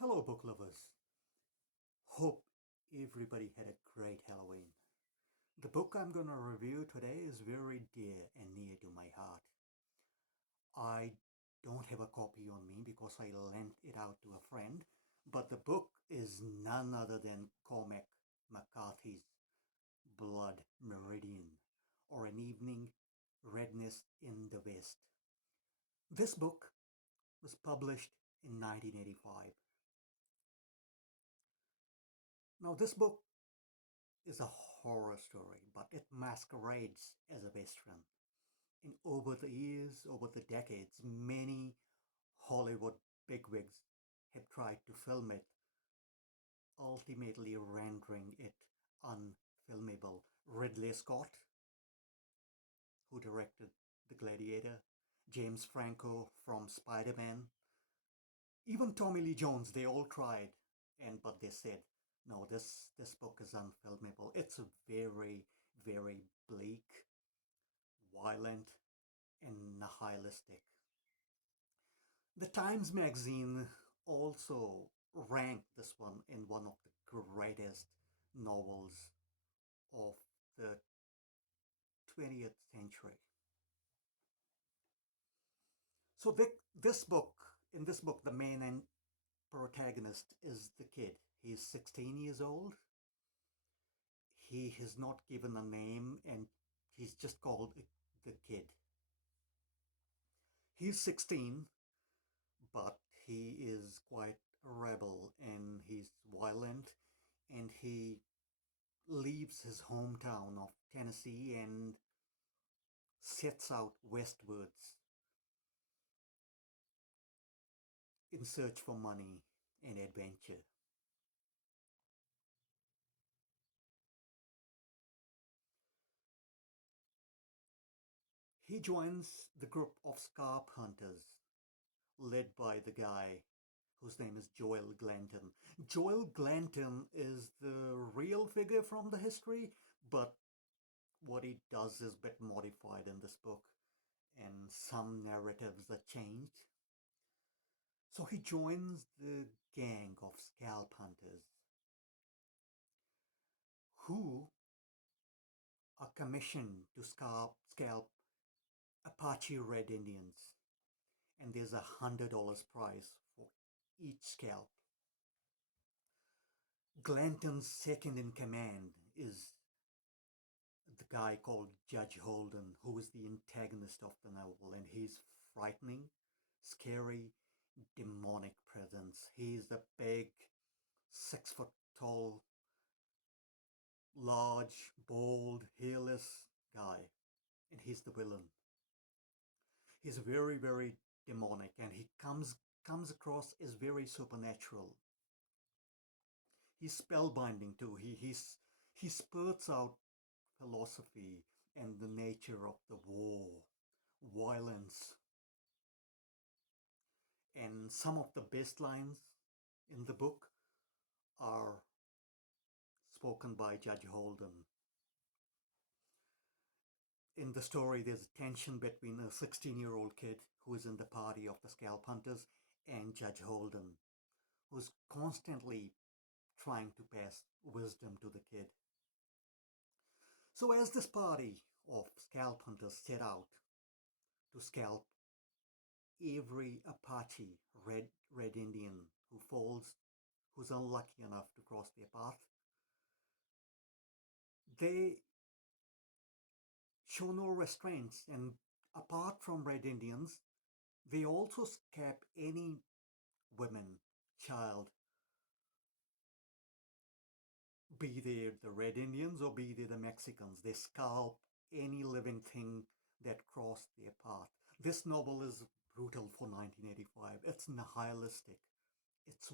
Hello, book lovers. Hope everybody had a great Halloween. The book I'm going to review today is very dear and near to my heart. I don't have a copy on me because I lent it out to a friend, but the book is none other than Cormac McCarthy's Blood Meridian, or An Evening Redness in the West. This book was published in 1985. Now, this book is a horror story, but it masquerades as a Western. And over the years, over the decades, many Hollywood bigwigs have tried to film it, ultimately rendering it unfilmable. Ridley Scott, who directed The Gladiator, James Franco from Spider-Man, even Tommy Lee Jones, they all tried, but they said, no, this book is unfilmable. It's a very, very bleak, violent, and nihilistic. The Times magazine also ranked this one in one of the greatest novels of the 20th century. So in this book, the main protagonist is the kid. He's 16 years old. He has not given a name and he's just called the kid. He's 16, but he is quite a rebel and he's violent, and he leaves his hometown of Tennessee and sets out westwards in search for money and adventure. He joins the group of scalp hunters led by the guy whose name is Joel Glanton. Joel Glanton is the real figure from the history, but what he does is a bit modified in this book, and some narratives are changed. So he joins the gang of scalp hunters who are commissioned to scalp Apache Red Indians, and there's $100 prize for each scalp. Glanton's second in command is the guy called Judge Holden, who is the antagonist of the novel, and he's frightening, scary, demonic presence. He's a big, 6 foot tall, large, bald, hairless guy, and he's the villain. He's very, very demonic, and he comes across as very supernatural. He's spellbinding too. He spurts out philosophy and the nature of the war, violence, and some of the best lines in the book are spoken by Judge Holden. In the story, there's a tension between a 16-year-old kid who is in the party of the scalp hunters and Judge Holden, who's constantly trying to pass wisdom to the kid. So as this party of scalp hunters set out to scalp every Apache Red Indian who's unlucky enough to cross their path, they show no restraints, and apart from Red Indians, they also scalp any women, child, be they the Red Indians or be they the Mexicans. They scalp any living thing that crossed their path. This novel is brutal for 1985. It's nihilistic. It's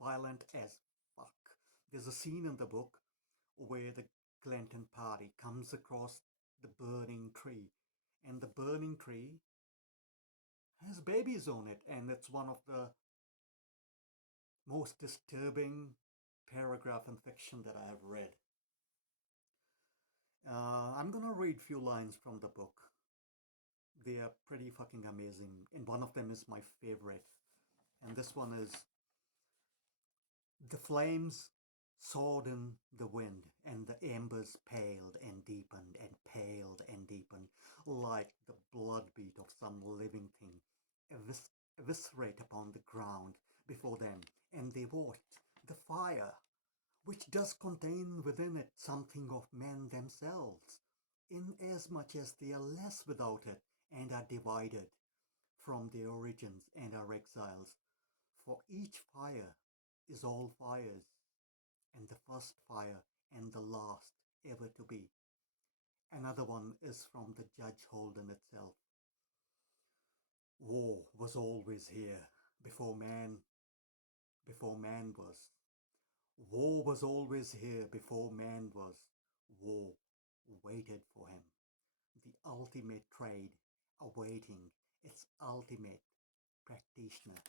violent as fuck. There's a scene in the book where the Glanton party comes across the burning tree, and the burning tree has babies on it, and it's one of the most disturbing paragraph in fiction that I have read. I'm gonna read a few lines from the book. They are pretty fucking amazing, and one of them is my favorite. And this one is, The flames soared in the wind, and the embers paled and deepened and paled and deepened, like the blood beat of some living thing eviscerate upon the ground before them, and they watched the fire, which does contain within it something of men themselves, inasmuch as they are less without it and are divided from their origins and are exiles. For each fire is all fires, and the first fire and the last ever to be. Another one is from the Judge Holden itself. War was always here before man was. War was always here before man was. War waited for him. The ultimate trade awaiting its ultimate practitioner.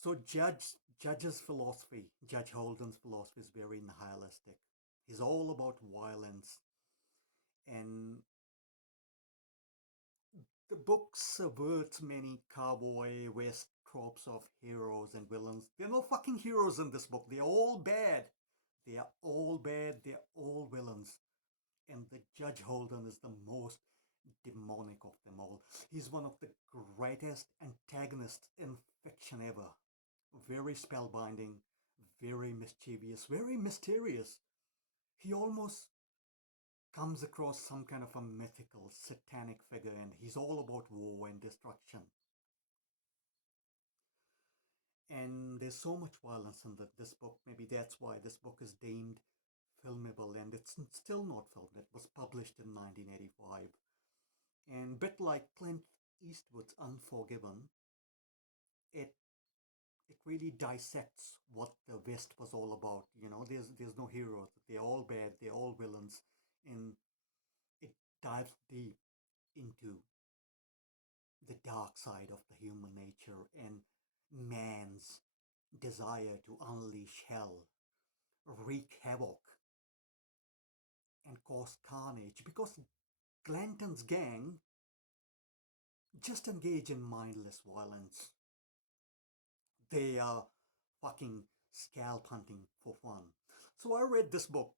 So Judge Holden's philosophy is very nihilistic. He's all about violence, and the book subverts many cowboy west tropes of heroes and villains. There are no fucking heroes in this book. They're all bad. They are all bad. They're all villains. And the Judge Holden is the most demonic of them all. He's one of the greatest antagonists in fiction ever. Very spellbinding, very mischievous, very mysterious. He almost comes across some kind of a mythical, satanic figure, and he's all about war and destruction. And there's so much violence in this book. Maybe that's why this book is deemed filmable, and it's still not filmed. It was published in 1985. And a bit like Clint Eastwood's Unforgiven, it it really dissects what the West was all about. You know, there's no heroes. They're all bad. They're all villains, and it dives deep into the dark side of the human nature and man's desire to unleash hell, wreak havoc, and cause carnage. Because Glanton's gang just engage in mindless violence. They are fucking scalp hunting for fun. So I read this book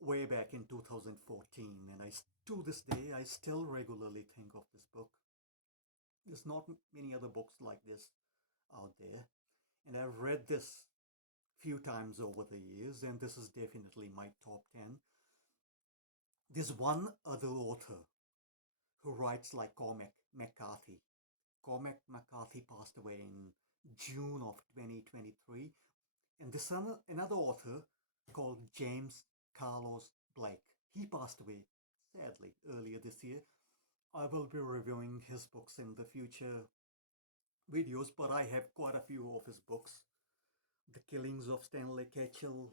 way back in 2014, and to this day I still regularly think of this book. There's not many other books like this out there, and I've read this few times over the years, and this is definitely my top 10. There's one other author who writes like Cormac McCarthy. Cormac McCarthy passed away in June of 2023, and this another author called James Carlos Blake. He passed away, sadly, earlier this year. I will be reviewing his books in the future videos, but I have quite a few of his books. The Killings of Stanley Ketchel,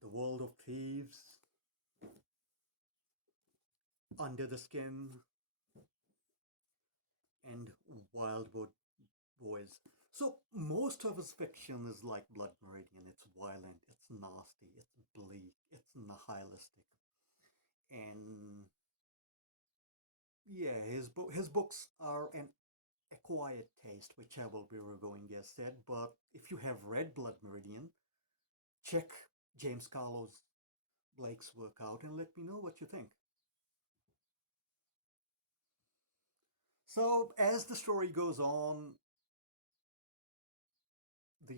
The World of Thieves, Under the Skin, and Wildwood Boys. So most of his fiction is like Blood Meridian. It's violent, it's nasty, it's bleak, it's nihilistic. And yeah, his books are an acquired taste, which I will be reviewing as said. But if you have read Blood Meridian, check James Carlos Blake's work out and let me know what you think. So as the story goes on, the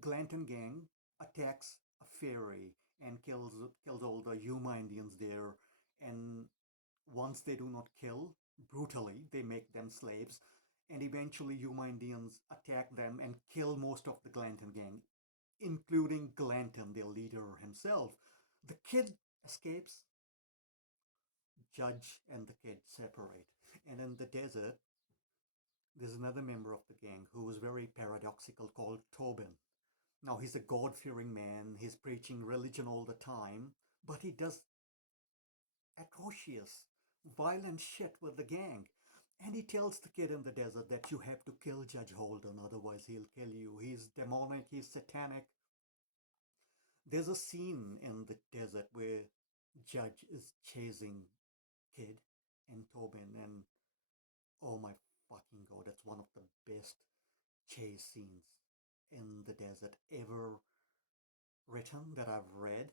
Glanton gang attacks a ferry and kills all the Yuma Indians there. And once they do not kill brutally, they make them slaves. And eventually, Yuma Indians attack them and kill most of the Glanton gang, including Glanton, their leader himself. The kid escapes. Judge and the kid separate. And in the desert, there's another member of the gang who was very paradoxical called Tobin. Now, he's a God-fearing man. He's preaching religion all the time, but he does atrocious, violent shit with the gang. And he tells the kid in the desert that you have to kill Judge Holden, otherwise he'll kill you. He's demonic, he's satanic. There's a scene in the desert where Judge is chasing Kid and Tobin, and oh my fucking god, that's one of the best chase scenes in the desert ever written that I've read.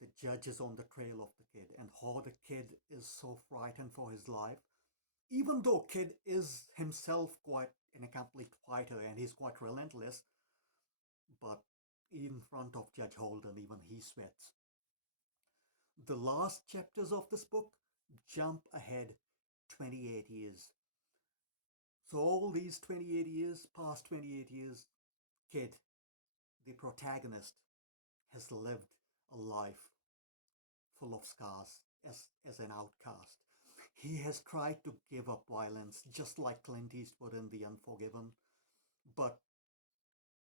The judge is on the trail of the kid, and how the kid is so frightened for his life, even though kid is himself quite an accomplished fighter and he's quite relentless, but in front of Judge Holden, even he sweats. The last chapters of this book jump ahead 28 years. So all these 28 years, past 28 years, kid, the protagonist, has lived a life full of scars as an outcast. He has tried to give up violence just like Clint Eastwood in The Unforgiven, but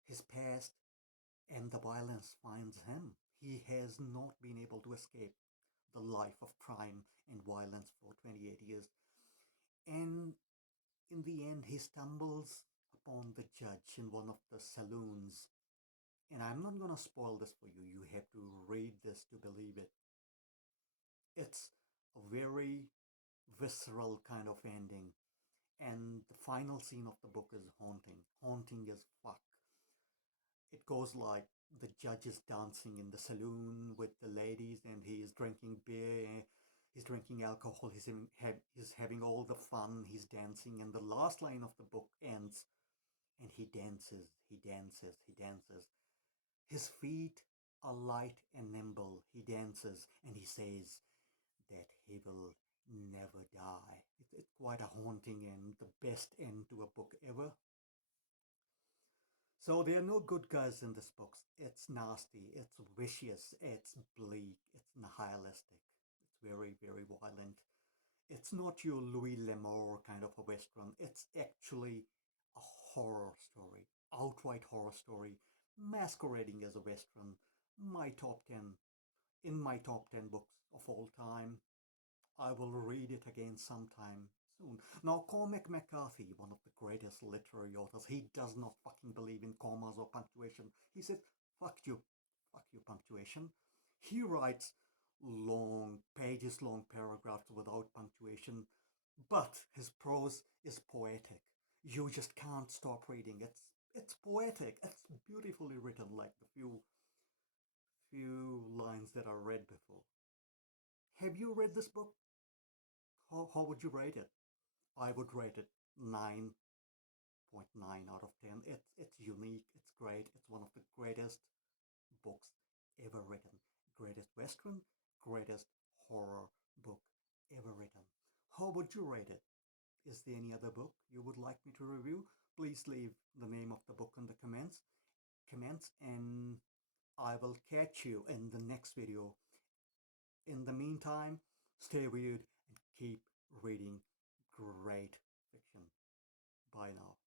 his past and the violence finds him. He has not been able to escape the life of crime and violence for 28 years. And in the end, he stumbles upon the judge in one of the saloons. And I'm not going to spoil this for you. You have to read this to believe it. It's a very visceral kind of ending. And the final scene of the book is haunting. Haunting as fuck. It goes like the judge is dancing in the saloon with the ladies and he's drinking beer, he's drinking alcohol, he's having all the fun, he's dancing, and the last line of the book ends and he dances, he dances, he dances. His feet are light and nimble, he dances, and he says that he will never die. It's quite a haunting end, the best end to a book ever. So there are no good guys in this book. It's nasty, it's vicious, it's bleak, it's nihilistic, it's very, very violent. It's not your Louis L'Amour kind of a Western. It's actually a horror story, outright horror story, masquerading as a Western. My top 10, in my top 10 books of all time. I will read it again sometime soon. Now, Cormac McCarthy, one of the greatest literary authors, he does not fucking believe in commas or punctuation. He says, fuck you, punctuation. He writes long, pages long paragraphs without punctuation, but his prose is poetic. You just can't stop reading. It's poetic. It's beautifully written, like the few lines that I read before. Have you read this book? How would you rate it? I would rate it 9.9 out of 10. It's unique, it's great, it's one of the greatest books ever written. Greatest Western, greatest horror book ever written. How would you rate it? Is there any other book you would like me to review? Please leave the name of the book in the comments, and I will catch you in the next video. In the meantime, stay weird and keep reading great fiction. Bye now.